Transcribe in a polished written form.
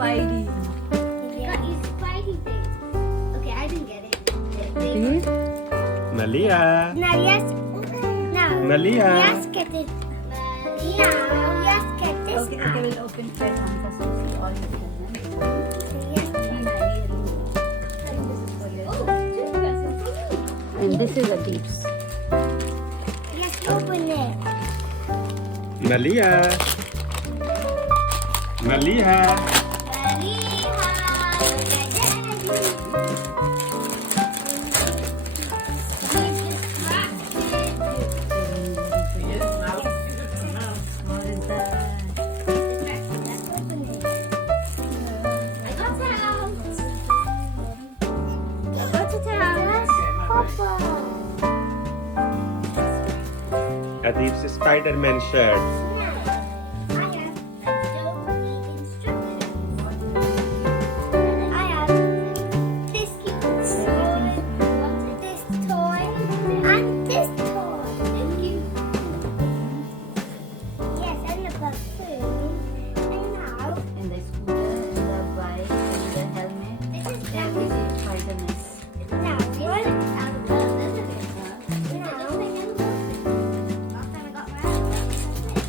Spidey. Yeah, it's Spidey thing. Okay, I didn't get it. See? Maleeha. Now, yes. Now, Maleeha. yes, get it. Now, yes, get this. Okay, we'll open it first because we'll see all the Yes. And this is Adeeb's. Yes, open it. Maleeha. Maleeha. What is that? Adeeb's Spider-Man shirt.